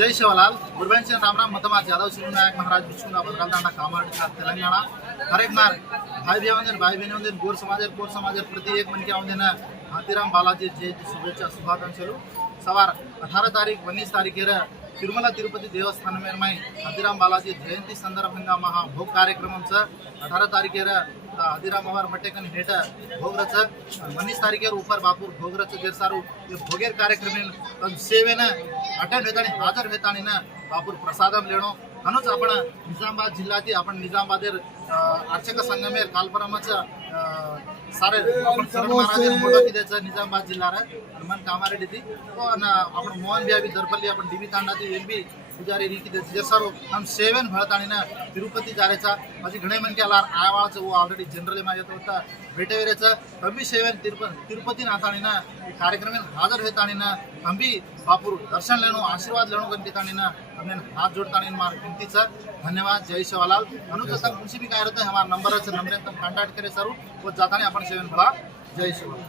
जय शिवलाल गुरबंश रामराम मतमा यादव सिंह नायक महाराज विष्णुना बदलदाना कामाड़ तेलंगाना हर एक मार भाई बहन गोर समाज प्रति एक मन के हाथीराम बालाजी जयंती शुभेच्छा शुभाकांक्षलु सवार 18 तारीख 19 तारीखेर तिरुमला तिरुपति देवस्थान में हाथीराम बालाजी जयंती संदर्भंगा महा भोग कार्यक्रम 18 तारीखेर हाथीराम अवर मटेकन हेट भोगरच 19 तारीखेर ऊपर बापूर भोगरच जेरसारू भोगेर कार्यक्रम सेवेन अटेंड हेतानी हाजर हेतानी बापूर प्रसादम लेणो अनुच आपण निजामाबाद जिल्ह्यातील आपण निजामाबादेर अर्चक संगमेर कालपरमच सारे आपण शरण महाराज मोठा किद्याचं निजामाबाद जिल्हा मन कामारेडी थी पण आपण मोहन बिहावी दरपल्ली आपण डीबी तांडाती एलबी पुजारी रीति जसर हम सेवन भळतानी तिरुपति जारेचा माझी घणे मन के आला आयवाळचं वो ऑलरेडी जनरली माझ्या होता भेटेवेरेचं कमी सेवन तिरुपति नाथानी कार्यक्रम हाजर हेतानी अंबी बापूर दर्शन लेनो आशीर्वाद लेनो गंतितानी हमने हाथ जोड़तानी मार विनतीचा धन्यवाद जय शिवलाल अनुजता कुछ भी काय रहता है हमारा नंबर है नंबर तक कांटेक्ट करे सर वो जातानी अपन सेवन भला जय शिवलाल।